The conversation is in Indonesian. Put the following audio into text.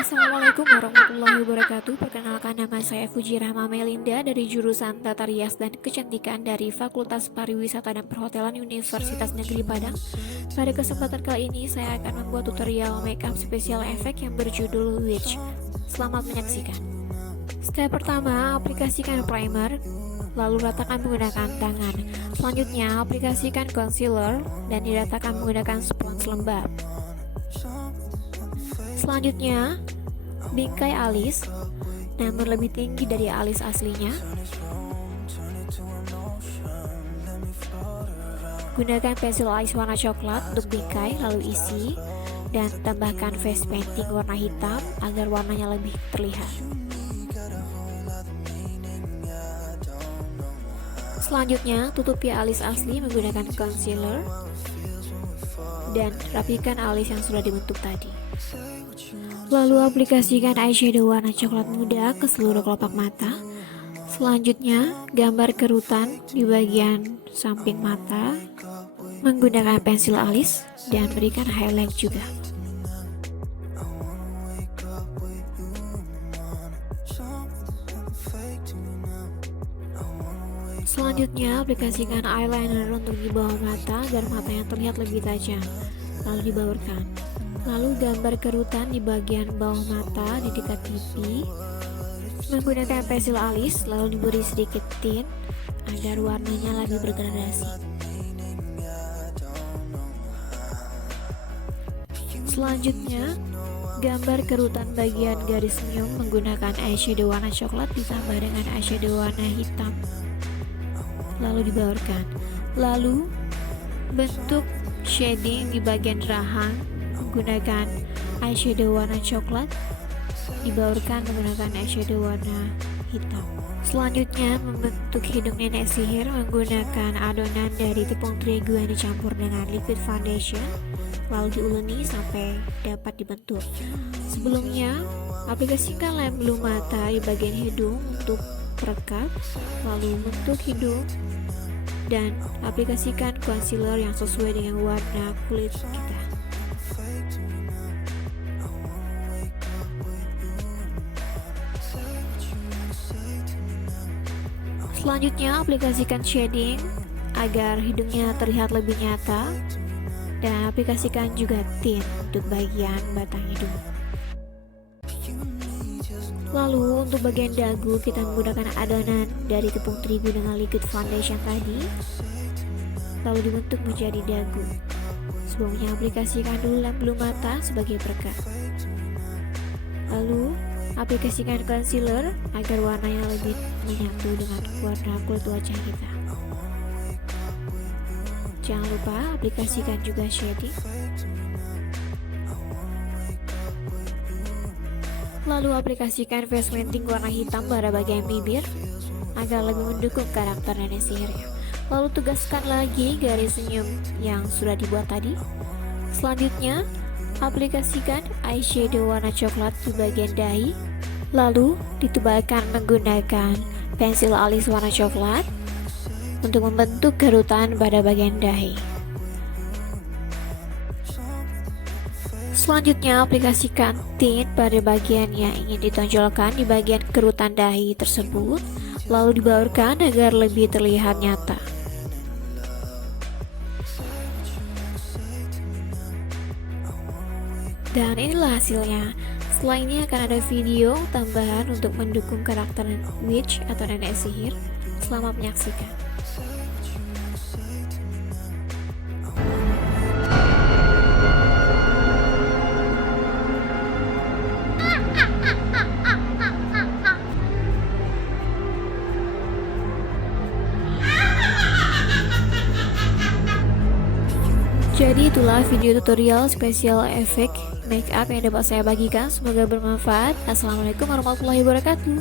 Assalamualaikum warahmatullahi wabarakatuh. Perkenalkan, nama saya Fujirahma Melinda dari jurusan Tata Rias dan Kecantikan dari Fakultas Pariwisata dan Perhotelan Universitas Negeri Padang. Pada kesempatan kali ini saya akan membuat tutorial makeup spesial efek yang berjudul Witch. Selamat menyaksikan. Step pertama, aplikasikan primer, lalu ratakan menggunakan tangan. Selanjutnya, aplikasikan concealer dan diratakan menggunakan spons lembab. Selanjutnya, bingkai alis, namun lebih tinggi dari alis aslinya. Gunakan pensil alis warna coklat untuk bingkai, lalu isi dan tambahkan face painting warna hitam agar warnanya lebih terlihat. Selanjutnya, tutupi alis asli menggunakan concealer dan rapikan alis yang sudah dibentuk tadi. Lalu aplikasikan eyeshadow warna coklat muda ke seluruh kelopak mata. Selanjutnya, gambar kerutan di bagian samping mata menggunakan pensil alis dan berikan highlight juga. Selanjutnya, aplikasikan eyeliner untuk di bawah mata agar matanya terlihat lebih tajam, lalu dibaurkan. Lalu gambar kerutan di bagian bawah mata di dekat pipi menggunakan pensil alis, lalu diberi sedikit tint agar warnanya lebih bergradasi. Selanjutnya, gambar kerutan bagian garis senyum menggunakan eyeshadow warna coklat ditambah dengan eyeshadow warna hitam, lalu dibaurkan. Lalu bentuk shading di bagian rahang menggunakan eyeshadow warna coklat, dibaurkan menggunakan eyeshadow warna hitam. Selanjutnya, membentuk hidung nenek sihir menggunakan adonan dari tepung terigu yang dicampur dengan liquid foundation, lalu diuleni sampai dapat dibentuk. Sebelumnya, aplikasikan lem bulu mata di bagian hidung untuk perekat, lalu bentuk hidung dan aplikasikan concealer yang sesuai dengan warna kulit kita. Selanjutnya, aplikasikan shading agar hidungnya terlihat lebih nyata dan aplikasikan juga tint untuk bagian batang hidung. Lalu untuk bagian dagu, kita menggunakan adonan dari tepung terigu dengan liquid foundation tadi, lalu dibentuk menjadi dagu. Sebelumnya aplikasikan dulu lem bulu mata sebagai perekat. Lalu aplikasikan concealer agar warnanya lebih menyatu dengan warna kulit wajah kita. Jangan lupa aplikasikan juga shading. Lalu aplikasikan face painting warna hitam pada bagian bibir agar lebih mendukung karakter nenek sihirnya. Lalu tegaskan lagi garis senyum yang sudah dibuat tadi. Selanjutnya, aplikasikan eyeshadow warna coklat di bagian dahi, lalu ditebalkan menggunakan pensil alis warna coklat untuk membentuk kerutan pada bagian dahi. Selanjutnya, aplikasikan tint pada bagian yang ingin ditonjolkan di bagian kerutan dahi tersebut, lalu dibaurkan agar lebih terlihat nyata. Dan inilah hasilnya. Setelah ini akan ada video tambahan untuk mendukung karakter witch atau nenek sihir. Selamat menyaksikan. Jadi itulah video tutorial spesial efek make up yang dapat saya bagikan. Semoga bermanfaat. Assalamualaikum warahmatullahi wabarakatuh.